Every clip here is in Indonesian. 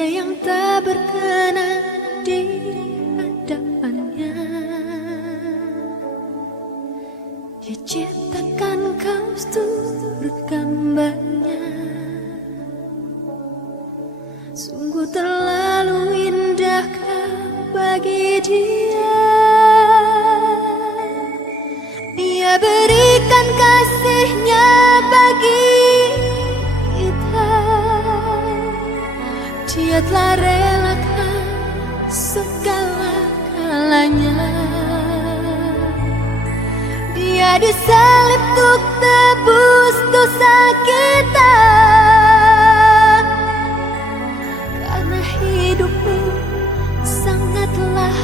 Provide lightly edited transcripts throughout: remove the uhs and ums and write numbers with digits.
Tiada yang tak berkenan di hadapannya. Dia ciptakan kau seturut gambarnya. Sungguh terlalu indah kau bagi dia. Dia berikan kasihnya bagi kita. Dia telah relakan segala-galanya. Dia disalib untuk tebus dosa kita. Karena hidupmu sangatlah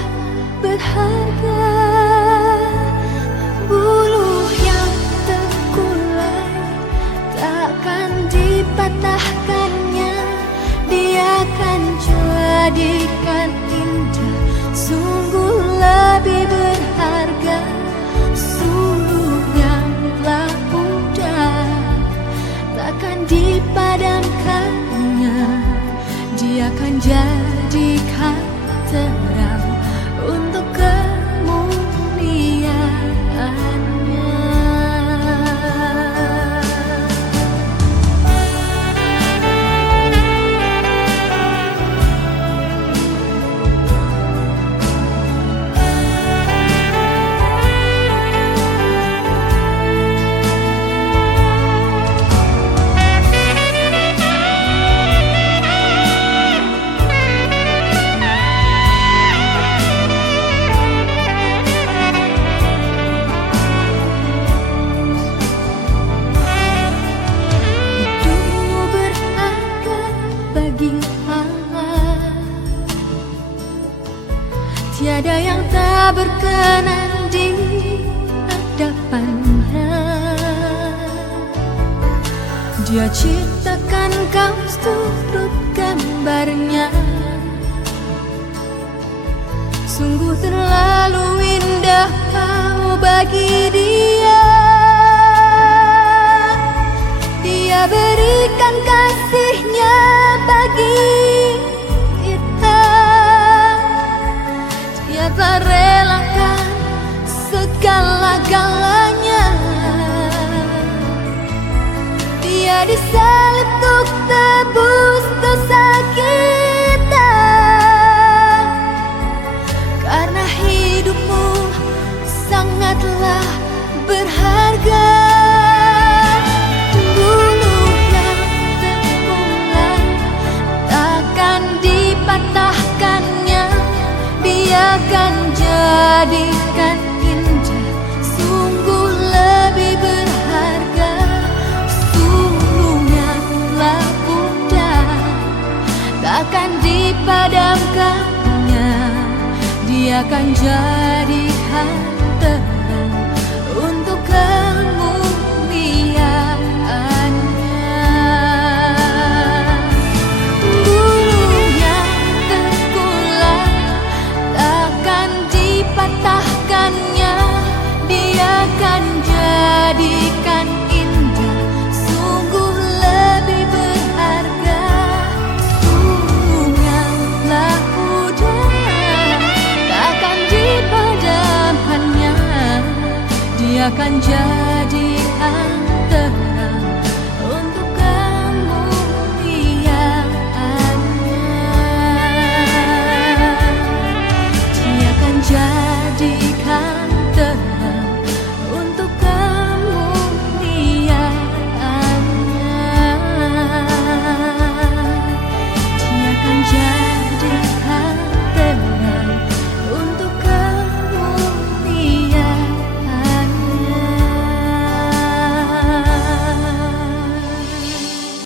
berharga. Buluh yang terkulai takkan dipatahkannya. Dia akan jadikan indah, sungguh lebih berharga. Sungguh yang telah pudar takkan dipadamkannya. Dia akan jadikan terang untuk kemuliaannya. Tiada yang tak berkenan di hadapannya. Dia ciptakan kau seturut gambarnya. Sungguh terlalu indah kau bagi dia. Dia berikan kasihnya bagi kita. Dia telah relakan segala-galanya. Dia disalib untuk tebus dosa kita. Karena hidupmu sangatlah berharga. Buluh yang terkulai takkan dipatahkannya. Dia akan jadikan indah, sungguh lebih berharga. Sungguh yang telah pudar takkan dipadamkannya. Dia akan jadikan terang untuk kemuliaannya. Buluh yang terkulai takkan dipatahkannya. Dia akan jadikan indah, sungguh lebih berharga. Sungguh yang telah pudar takkan dipadamkannya. Dia akan jadikan terang